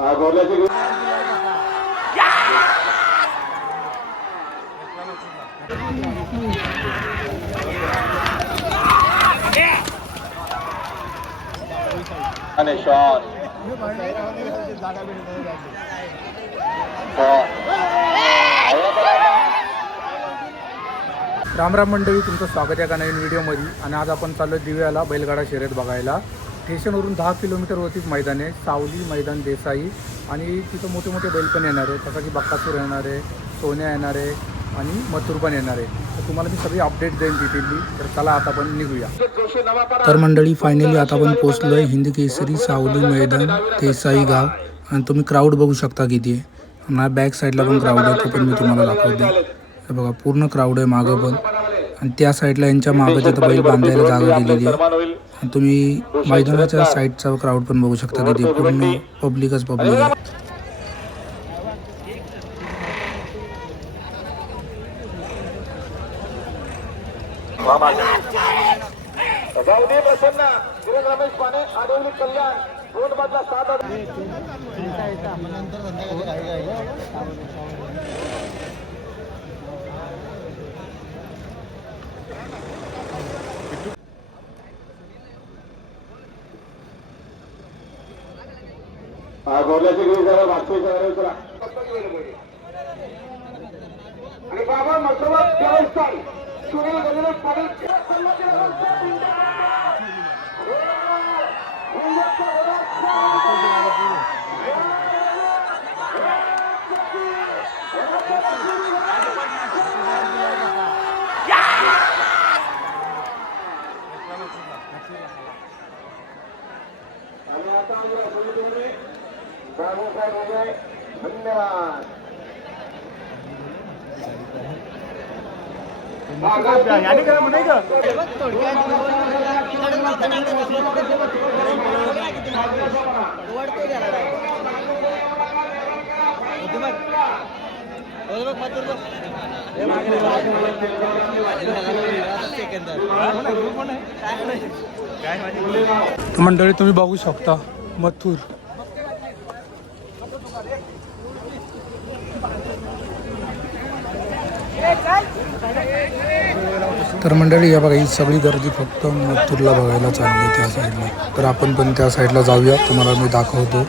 राम राम मंडळी, तुमचं स्वागत आहे का नवीन व्हिडिओमध्ये. आणि आज आपण चाललो दिव्याला बैलगाडा शर्यत बघायला. स्टेशनवरून 10 किलोमीटरवरतीच मैदान आहे, सावली मैदान देसाई. आणि तिथं मोठे मोठे बैल पण येणार आहे, जसं की बक्कासूर येणार आहे, सोन्या येणार आहे आणि मथुर पण येणार आहे. तर तुम्हाला मी सगळी अपडेट देईन तिथली. तर चला आता आपण निघूया. तर मंडळी फायनली आता आपण पोहोचलो आहे हिंद केसरी सावली मैदान देसाई गाव. आणि तुम्ही क्राऊड बघू शकता किती आहे. माझ्या बॅक साईडला पण क्राऊड आहे, तो पण मी तुम्हाला दाखवते. हे बघा पूर्ण क्राऊड आहे मागं पण. आणि त्या साईडला यांच्या मागं तिथं बैल बांधायला जागा दिलेली आहे. आणि तुम्ही मैदानाच्या साईडचा क्राऊड पण बघू शकता किती पूर्ण पब्लिकच पब्लिक आहे. रमेश पाने आडवली कल्याण रोड मधला 7 गोरल्याची गिरी जरा वाचवायच्या उतरा आणि बाबा मसोबत देवस्थान सुनील गजरे पाटील धन्यवाद. मंडळी तुम्ही बघू शकता मथुर. तर मंडळी या बघा, ही सगळी गर्दी फक्त मथुरला बघायला चालली त्या साईडला. तर आपण पण त्या साईडला जाऊया, तुम्हाला मी दाखवतो.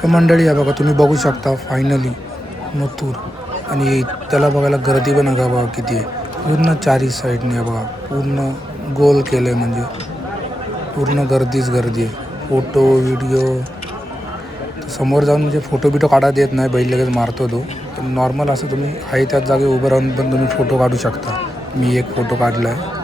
तर मंडळी या बघा, तुम्ही बघू शकता फायनली मथुर. आणि त्याला बघायला गर्दी पण बघा बघा किती आहे. पूर्ण चारी साईडने बघा पूर्ण गोल केलं आहे, म्हणजे पूर्ण गर्दीच गर्दी आहे. फोटो व्हिडिओ समोर जाऊन म्हणजे फोटो बिटो काढा देत नाही, बैल लगेच मारतो तो. पण नॉर्मल असं तुम्ही आहे त्याच जागे उभं राहून पण तुम्ही फोटो काढू शकता. मी एक फोटो काढला आहे.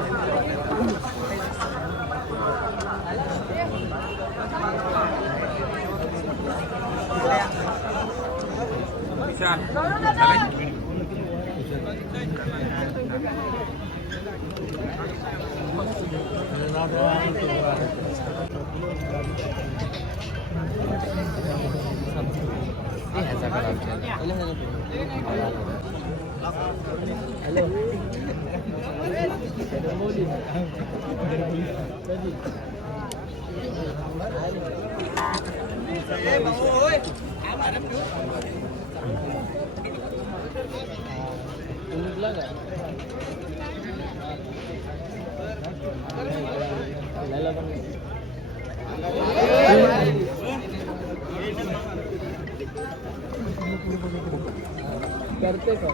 करते का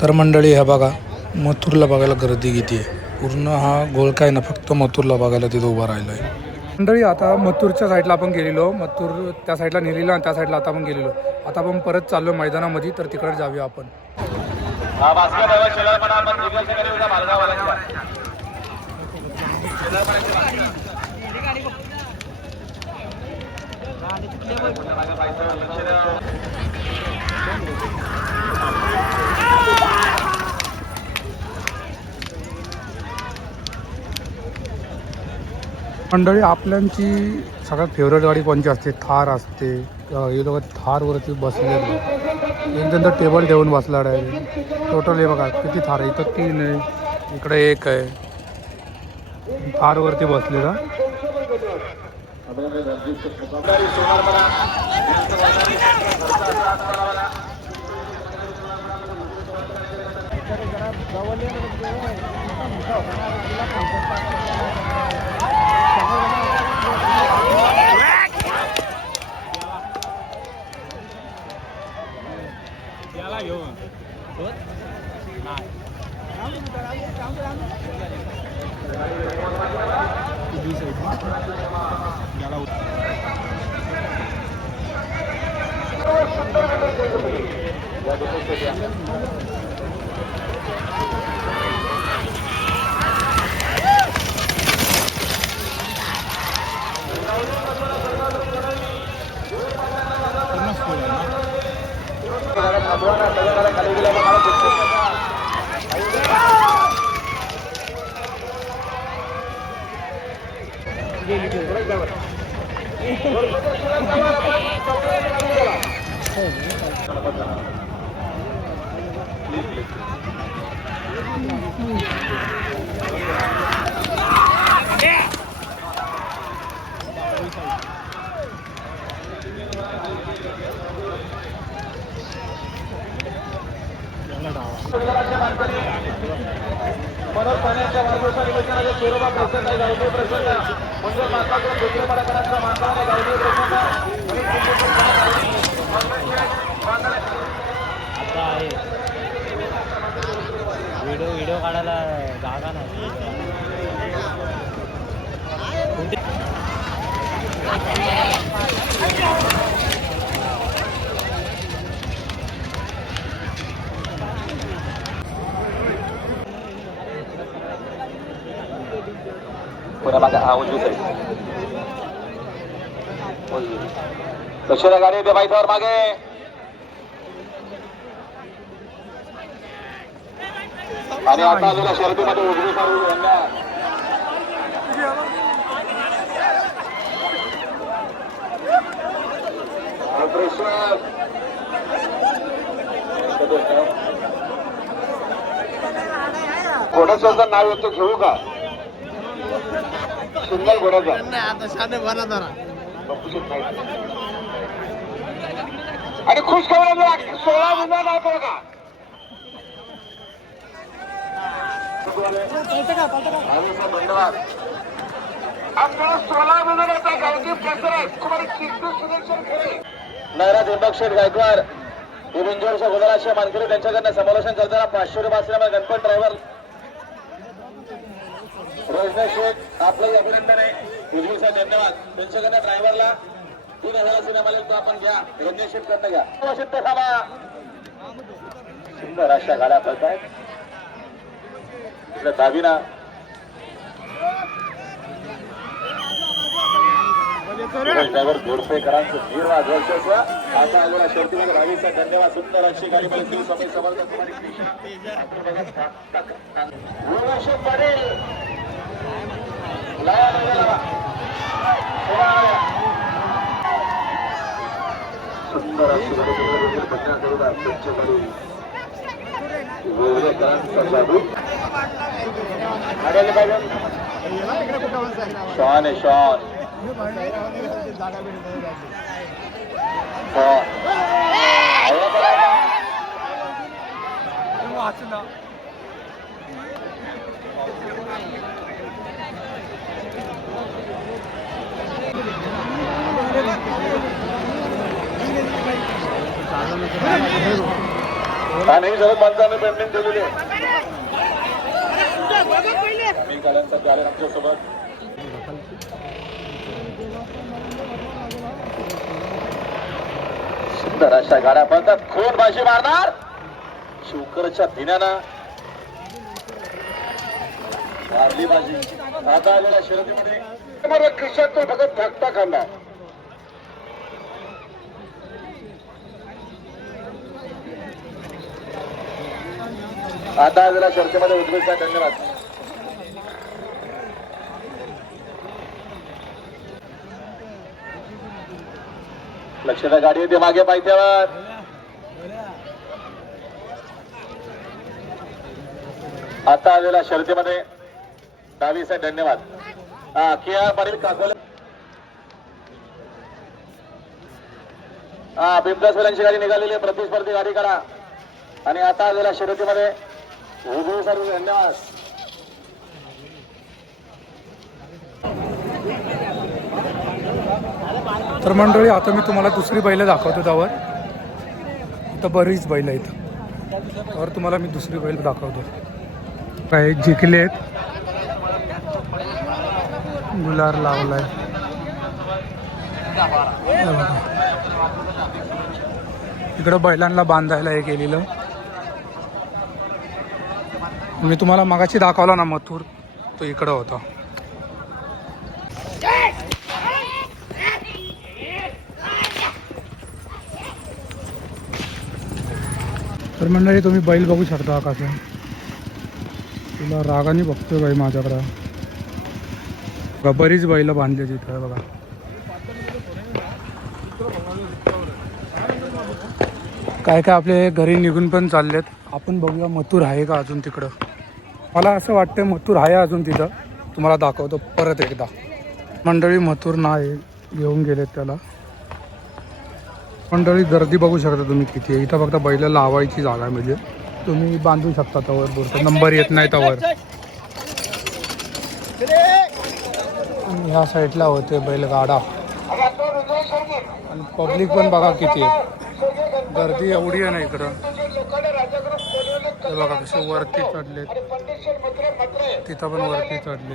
तर मंडळी ह्या बघा मथुरला बघायला गर्दी किती आहे. पूर्ण हा गोलका आहे ना फक्त मथुरला बघायला तिथं उभा राहिला आहे. मंडळी आता मथुरच्या साईडला आपण गेलेलो, मथुर त्या साईडला नेलेलो आणि त्या साईडला आता आपण गेलेलो. आता आपण परत चाललो मैदानामध्ये, तर तिकडे जाऊया आपण. मंडळी आपल्यांची सगळ्यात फेवरेट गाडी कोणची असते? थार असते. हे लोक थारवरती बसले आहेत. एक जण तर टेबल ठेवून बसला डायरेक्ट. टोटल हे बघा किती थार आहे. इथं 3 आहे, इकडे 1 आहे. थारवरती बसलेला. मनोज ठाण्याच्या वाढदिवसानिमित्ताने चेरोबा प्रसन्न गावठी प्रसन्न मंगल माताकडून दुसरे मराठवाड्याचा माताने गावठी प्रसन्न व्हिडिओ काढायला जागा नाही. पुन्हा मागे हा उजवी साईड दक्षिण गाडी ते बाईथावर मागे आणि आता आलेल्या शर्यतीमध्ये उजवी साईड यांना घोड्याचं नाव येतं घेऊ का? सिंगल घोड्याचा आणि खुश खबर 16 विमान आहे बघा. धन्यवाद. आपल्याला 16 विमानाचा गावठी प्रसार कुमारी चिंटू सुदर्शन खेळे नायरा दिंबक शेठ गायकवाड बिरुंजोरच्या गुलालाच्या मानकरी त्यांच्याकडनं समालोचन करताना 500 रुपये असल्यामुळे गणपत ड्रायव्हर रोहित शेख आपलं अभिनंदन आहे. उजवीचा धन्यवाद. त्यांच्याकडनं ड्रायव्हरला 3000 सिनेमाला तो आपण घ्या. रंजन शेठ कडनं घ्या. वशिष्ठ खामा सुंदर अशा गाड्या पळतायत. इकडे दाविना ड्रायव्हर गोडपेकरांचं धीर वाजवायचं. आता आलेला शर्तीमध्ये रावीचा धन्यवाद. सुंदर अशी गाडी पळते. समय समर्थ सुंदर अशी गाडी पट्ट्या करून स्वच्छ गाडी आले पाहिजे. शॉन आहे शॉन. आणि सर्व माणसाने पेंडिंग केलेली आहे. आमच्या सोबत सुंदर अशा गाड्या पळतात. खोट बाशी मारणार शिवकरच्या धिण्यानं मारली बाजी. आता आलेल्या शर्यतीमध्ये खिशात तो फक्त धाकटा खाल्ला. आता आलेल्या शर्यतीमध्ये उजवीचा धन्यवाद. लक्षात गाडी येते मागे पायथ्यावर. आता आलेल्या शर्यतीमध्ये डावीचा धन्यवाद. किया पाटील काकोले बिंदास वेलांची गाडी निघालेली आहे. प्रतिस्पर्धी गाडी करा. आणि आता आलेल्या शर्यतीमध्ये उजवी सर्व धन्यवाद. तर मंडळी आता मी तुम्हाला दुसरी बैलं दाखवतो. त्यावर इथं बरीच बैल आहेत. त्यावर तुम्हाला मी दुसरी बैल दाखवतो. काय जिंकले आहेत. गुलार लावलाय. इकडं बैलांना बांधायला हे केलेलं. मी तुम्हाला मगाशी दाखवला ना मथुर, तो इकडं होता. तर मंडळी तुम्ही बैल बघू शकता कसं. तुला रागाने बघतोय बाई माझ्याकडं. बरीच बैल बांधली तिथं बघा. काय काय आपले घरी निघून पण चाललेत. आपण बघूया मथुर आहे का अजून तिकडं. मला असं वाटतं मथुर आहे अजून तिथं. तुम्हाला दाखवतो परत एकदा. मंडळी मथुर नाही, घेऊन गेलेत त्याला. मंडळी गर्दी बघू शकता तुम्ही किती आहे. इथं फक्त बैल लावायची जागा आहे. म्हणजे तुम्ही बांधू शकता तवर बोलतो. नंबर येत नाही तवर. ह्या साईडला होते बैलगाडा. आणि पब्लिक पण बघा किती आहे. गर्दी एवढी आहे ना इकडं. बघा कसे वरती चढले. तिथं पण वरती चढले.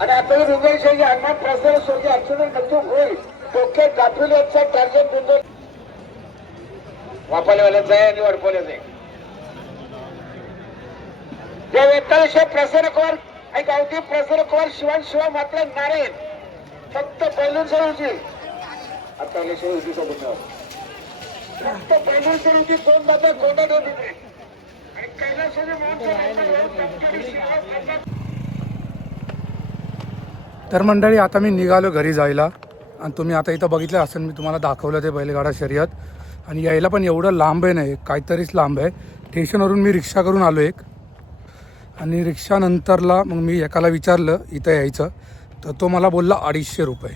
आणि आता रुग्णालयाची हनुमान प्रसार स्वर्गीय ऍक्सिडेंट नक्की होईल. डोक्यात गाठवल्याचा टार्गेट बिंदू वापरलेवाल्याचा आहे आणि वडपवल्याचा आहे. या व्यक्तीविषयी प्रसन्न कुमार आणि गावठी प्रसन्न कुमार शिवा मात्र नारायण फक्त बैलूंसह होती. आता आल्याशिवाय होती सोबत फक्त बैलूंसह होती. दोन बाबा कोंडा दोन होते आणि कैलासवासी तर मंडळी आता मी निघालो घरी जायला. आणि तुम्ही आता इथं बघितलं असेल, मी तुम्हाला दाखवलं ते बैलगाडा शर्यत. आणि यायला पण एवढं लांब आहे नाही, काहीतरीच लांब आहे. स्टेशनवरून मी रिक्षा करून आलो एक. आणि रिक्षानंतरला मग मी एकाला विचारलं इथं यायचं, तर तो मला बोलला 250 रुपये.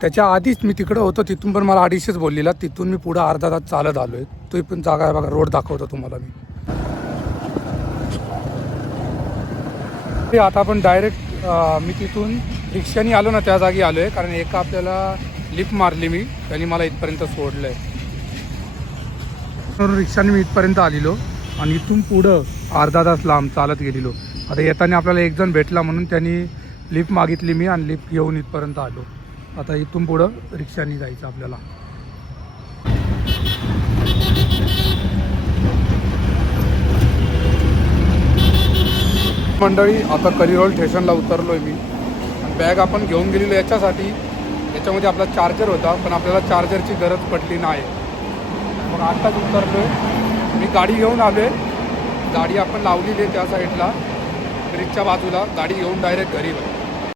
त्याच्या आधीच मी तिकडं होतो, तिथून पण मला 250च बोललेला. तिथून मी पुढं अर्धा तास चालत आलो आहे. तो पण जागा आहे बघा, रोड दाखवतो तुम्हाला मी. आता आपण डायरेक्ट मी तिथून रिक्षाने आलो ना त्या जागी आलो आहे, कारण एका आपल्याला लिफ्ट मारली मी, त्यांनी मला इथपर्यंत सोडलं आहे. रिक्षाने मी इथपर्यंत आलेलो आणि इथून पुढं अर्धा तास लांब चालत गेलेलो. आता येताना आपल्याला एक जण भेटला म्हणून त्यांनी लिफ्ट मागितली मी आणि लिफ्ट घेऊन इथपर्यंत आलो. आता इथून पुढं रिक्षाने जायचं आपल्याला. मंडळी आता कलिरोल स्टेशनला उतरलो आहे मी. बॅग आपण घेऊन गेलेलो याच्यासाठी, याच्यामध्ये आपला चार्जर होता पण आपल्याला चार्जरची गरज पडली नाही. मग आत्ताच उतरलो आहे मी. गाडी घेऊन आलो आहे, गाडी आपण लावलेली आहे त्या साईडला ब्रिजच्या बाजूला. गाडी घेऊन डायरेक्ट घरी